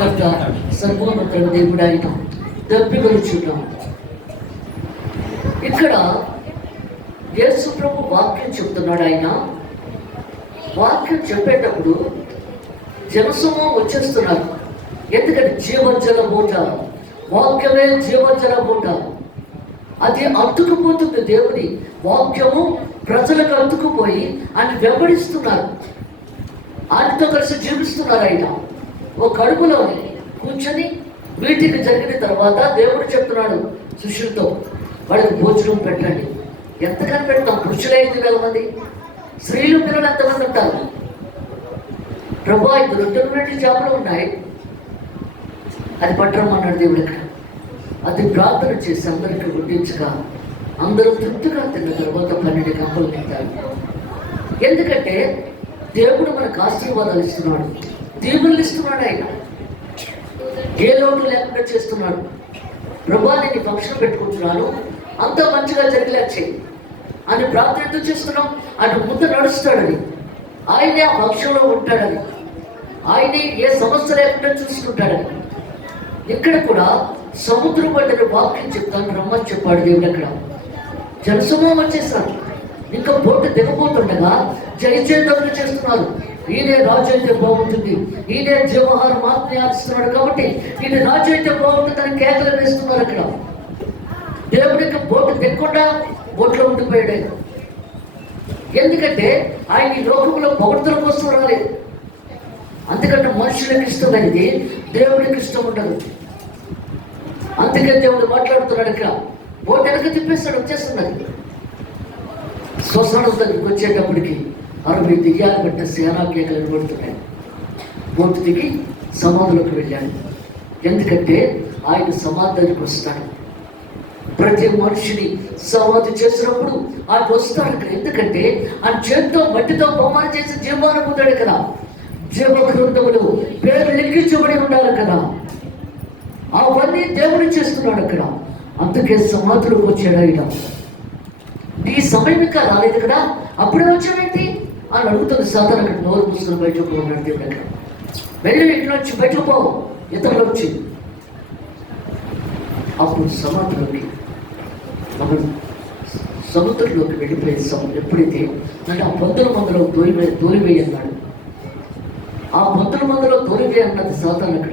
కర్త సర్వోన్నతుడు దేవుడు ఆయన దప్పికొలుచున్నాం ఇక్కడ యేసు ప్రభు వాక్యం చెప్తున్నాడు ఆయన. వాక్యం చెప్పేటప్పుడు జనసమూహం వచ్చేస్తున్నారు. ఎందుకంటే జీవజల మూట వాక్యమే జీవజల మూట అది అతుకుపోతుంది దేవుని వాక్యము ప్రజలకు అతుకుపోయి ఆయన వెంబడిస్తున్నారు. ఆయనతో కలిసి జీవిస్తున్నారు ఆయన. ఓ కడుపులో కూర్చొని మీటింగ్ జరిగిన తర్వాత దేవుడు చెప్తున్నాడు శిష్యులతో వాళ్ళకి భోజనం పెట్టండి. ఎంతకని పెడతాం పురుషులే ఐదు వేల మంది స్త్రీలు పిల్లలు ఎంతమంది ఉంటారు? ప్రభు ఇప్పుడు రెండు రెండు చేపలు ఉన్నాయి. అది పట్టమన్నాడు దేవుడు ఇక్కడ. అది ప్రార్థన చేసి అందరికీ వడ్డించగా అందరూ తృప్తిగా తిన్న తర్వాత పన్నెండు గంపలు తింటారు. ఎందుకంటే దేవుడు మనకు ఆశీర్వాదాలు ఇస్తున్నాడు. దేవుళ్ళు ఇస్తున్నాడు ఆయన ఏ లోటు లేకుండా చేస్తున్నాడు? ప్రభా నేను ఫంక్షన్ పెట్టుకుంటున్నాను. అంత మంచిగా జరిగేలా చేయి అని ప్రార్థన ఎందుకు చేస్తున్నాం? ఆయన ముందు నడుస్తాడని. ఆయనే ఆ పక్షంలో ఉంటాడని. ఆయనే ఏ సమస్య లేకుండా చూసుకుంటాడని. ఇక్కడ కూడా సముద్రం పట్టిన వాక్యం చెప్తాను రమ్మని చెప్పాడు దేవుడు అక్కడ. జనసమూహం వచ్చేసాను ఇంకా బోటు దిగబోతుండగా జై చేస్తున్నారు. ఈయనే రాజు అయితే బాగుంటుంది. ఈయనే జీవహారం ఆశిస్తున్నాడు కాబట్టి ఈయన రాజు అయితే బాగుంటుందని కేకలు వేస్తున్నారు అక్కడ దేవుడికి బోటు తెక్కకుండా బోట్లో ఉండిపోయాడు. ఎందుకంటే ఆయన ఈ లోకంలో పొగడ్తల కోసం రాలేదు. అందుకంటే మనుషులకు ఇష్టమైనది దేవుడికి ఇష్టం ఉండదు. అందుకే దేవుడు మాట్లాడుతున్నాడు ఇక్కడ. బోట్ వెనక తిప్పేస్తాడు వచ్చేస్తున్నది. శ్మశానం దగ్గరికి వచ్చేటప్పటికి అరవై దియ్యాలు కంటే సేనా కేకలు పడుతున్నాయి బోటు దిగి సమాధిలోకి వెళ్ళాడు. ఎందుకంటే ఆయన సమాధానికి వస్తాడు. ప్రతి మనిషిని సమాధి చేసినప్పుడు ఆయన వస్తాడు ఇక్కడ ఎందుకంటే ఆ చేతితో మట్టితో బొమ్మను చేసి జీవాన్ని పొందాడు కదా. జీవ గ్రంథములు పేరు లిఖించబడి ఉండాలి కదా. అవన్నీ దేవుడు చేస్తున్నాడు అక్కడ. అందుకే సమాధిలోకి వచ్చాడు ఆయన. ఈ సమయం ఇంకా రాలేదు కదా. అప్పుడే వచ్చావేంటి? అని అడుగుతుంది సాధన అక్కడ నోరు మూసుకుని బయటకు పోన్నాడు దేవుడు అక్కడ వెళ్ళి ఇంట్లోంచి వచ్చి బయటకు పో. ఇతరులు వచ్చి? అప్పుడు సమాధిలోకి మనం సముద్రంలోకి వెళ్ళిపోయే సమయం ఎప్పుడైతే అంటే ఆ పొందుల మందులో తోలివే తోలివేయి అన్నాడు. ఆ పొందుల మందులో తోలివేయి అన్నది సాధారణ అక్కడ.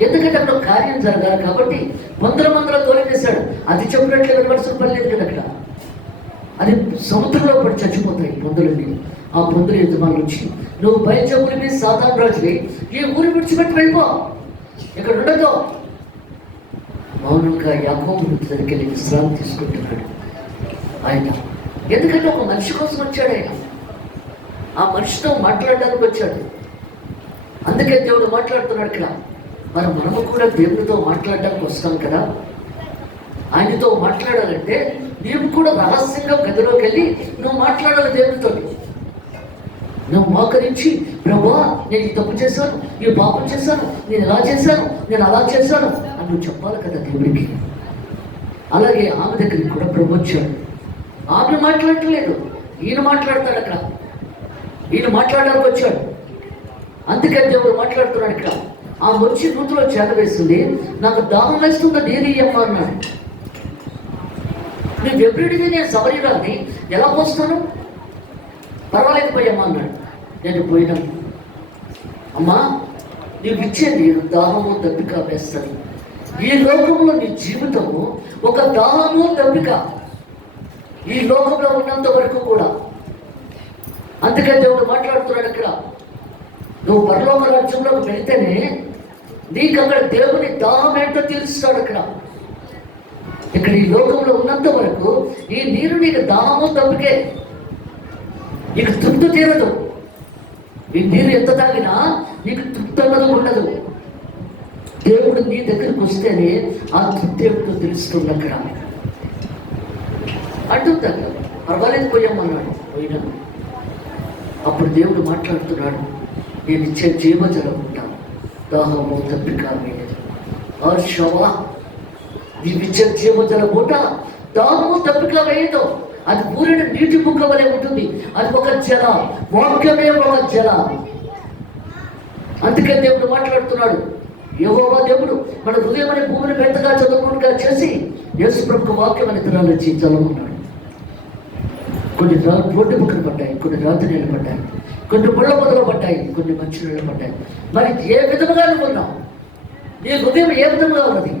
ఎందుకంటే అక్కడ కార్యం జరగాలి కాబట్టి వందల మందిలో తోలివేశాడు అది చెప్పినట్లు వినవలసిన పని లేదు కదా అక్కడ. అది సముద్రంలో పడి చచ్చిపోతాయి పొందులని ఆ పొందుల యజమానులు వచ్చి నువ్వు బయలుచెప్పుల మీద సాధారణ రాజువి ఈ ఊరి విడిచిపెట్టి వెళ్ళిపో. ఇక్కడ ఉండదు మౌనంగా యాకోబు దగ్గరికి వెళ్ళి విశ్రాంతి తీసుకుంటున్నాడు. ఆయన ఎందుకంటే ఒక మనిషి కోసం వచ్చాడు ఆయన. ఆ మనిషితో మాట్లాడడానికి వచ్చాడు. అందుకే దేవుడు మాట్లాడుతున్నాడు ఇక్కడ. మరి మనము కూడా దేవుడితో మాట్లాడడానికి వస్తాం కదా. ఆయనతో మాట్లాడాలంటే నీవు కూడా రహస్యంగా గదిలోకి వెళ్ళి నువ్వు మాట్లాడాలి దేవుడితో నువ్వు మోకరించి ప్రభా నేను ఈ తప్పు చేశాను ఈ పాపం చేశాను నేను ఇలా చేశాను నేను అలా చేశాను అని నువ్వు చెప్పాలి కదా దేవుడికి అలాగే ఆమె దగ్గరికి కూడా ప్రభు వచ్చాడు. ఆమె మాట్లాడట్లేదు. ఈయన మాట్లాడతాడు అక్కడ. ఈయన మాట్లాడడానికి వచ్చాడు. అందుకే దేవుడు మాట్లాడుతున్నాడు ఇక్కడ. ఆమె వచ్చి నూతులో చేత వేస్తుంది నాకు దాహం వేస్తుందా నీరు ఇయ్యమ్మా అన్నాడు. నేను ఎప్పుడిది నేను సవరీరాన్ని ఎలా పోస్తాను? పర్వాలేదు పోయమ్మా అన్నాడు. నేను పోయినాను. అమ్మా నీకు ఇచ్చేది దాహము దప్పిక వేస్తాను ఈ లోకంలో నీ జీవితము ఒక దాహము దప్పిక. ఈ లోకంలో ఉన్నంత వరకు కూడా. అందుకే దేవుడు మాట్లాడుతున్నాడు ఇక్కడ. నువ్వు పరలోక రాజ్యంలోకి వెళితేనే నీకు అక్కడ దేవుని దాహం ఏంటో తీరుస్తాడు అక్కడ. ఇక్కడ ఈ లోకంలో ఉన్నంత వరకు ఈ నీరు నీకు దాహము తప్పకే. నీకు తృప్తి తీరదు. ఈ నీరు ఎంత తాగినా నీకు తృప్తి అన్నది ఉండదు. దేవుడు నీ దగ్గరికి వస్తేనే ఆ తృప్తి ఏమిటో తెలుస్తుంది అక్కడ. అంటుందా పర్వాలేదు పోయామన్నాడు పోయినాను అప్పుడు దేవుడు మాట్లాడుతున్నాడు. నేను ఇచ్చే జీవజలం ఉంటాను దాహము తప్పిక మీద నీ నీవిచ్చే జీవజల మూట దాము తప్పిక వేయదు అది పూరిన నీటి బుక్క వలె ఉంటుంది. అది ఒక జల వాక్యమే ఒక జల. అందుకే దేవుడు మాట్లాడుతున్నాడు. యహోవా దేవుడు మన హృదయం అనే భూమిని పెద్దగా చదువుకునిగా చేసి యేసు ప్రభుకు వాక్యం అనే దినాలు వచ్చి చదువుకున్నాడు. కొన్ని రాత్రి రోడ్డు బుక్కలు పడ్డాయి కొన్ని రాత్రి నీళ్ళు పడ్డాయి కొన్ని ముళ్ళ మొదలు పడ్డాయి కొన్ని మంచి నీళ్ళు పడ్డాయి. మరి ఏ విధముగా అనుకున్నావు నీ హృదయం ఏ విధంగా ఉన్నది?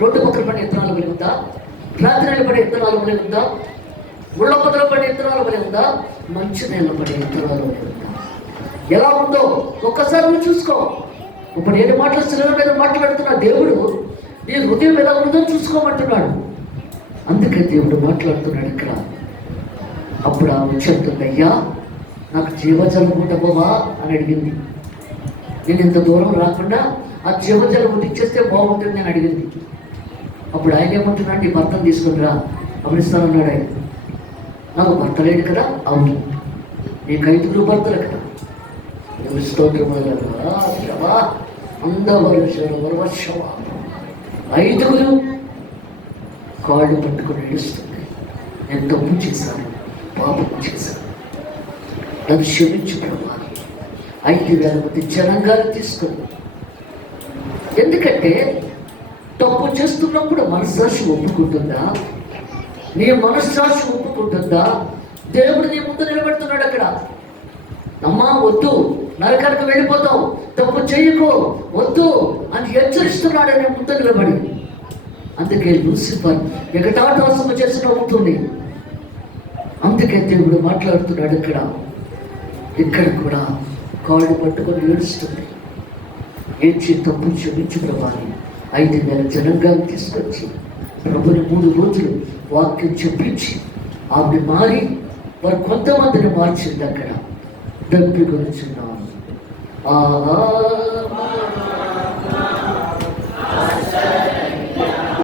రోడ్డు పక్కన పడిన ఇత్తనాలు వలె ఉందా రాత్రి పడే ఇత్తనాలు వలె ఉందా ముళ్ళ మొదలు పడే ఇత్తనాలు వలె ఉందా మంచి నేల పడే ఇత్తనాలు వలె ఉందా ఎలా ఉందో ఒక్కసారి నువ్వు చూసుకో. ఇప్పుడు నేను మాట్లాడుతున్నా మీద మాట్లాడుతున్నా దేవుడు నీ హృదయం ఎలా ఉందో చూసుకోమంటున్నాడు. అందుకే దేవుడు మాట్లాడుతున్నాడు ఇక్కడ. అప్పుడు ఆ చెప్తుంది అయ్యా నాకు జీవజలం ఉండబోవా? అని అడిగింది. నేను ఇంత దూరం రాకుండా ఆ జీవజలం ఇచ్చేస్తే బాగుంటుంది అని అడిగింది. అప్పుడు ఆయన ఏమంటున్నాడు నీ భర్తను తీసుకుని రా. ఇస్తానన్నాడు ఆయన. నాకు భర్త లేడు కదా. అవును. నీకు ఐదుగురు భర్తలు కదా. నువ్వు ఐదుగురు కాళ్ళు పట్టుకుని ఏడుస్తుంది. నేను తప్పు చేశాను పాపం చేశాను నన్ను క్షమించు ప్రభా. ఐదు వేల మంది జనంగా తీసుకుని. ఎందుకంటే చేస్తున్నప్పుడు మనస్సాక్షి ఒప్పుకుంటుందా? నీ మనస్సాక్షి ఒప్పుకుంటుందా? దేవుడు నీ ముందు నిలబెడుతున్నాడు అక్కడ. అమ్మా వద్దు. నరకానికి వెళ్ళిపోతావు. తప్పు చేయకు. వద్దు అని హెచ్చరిస్తున్నాడు నీ ముందు నిలబడి. అందుకే లూసిఫర్ ఎగటాటాసము చేసి నవ్వుతుంది. అందుకే దేవుడు మాట్లాడుతున్నాడు ఇక్కడ. ఇక్కడ కూడా కాళ్ళు పట్టుకొని ఏడుస్తుంది. ఏడ్చి తప్పు క్షమించు ప్రభాని ఐదు వేల జనంగా తీసుకొచ్చి ప్రభుని మూడు రోజులు వాక్యం చెప్పించి ఆమె మారి వారు కొంతమందిని మార్చింది అక్కడ. దప్పి గురించి ఆ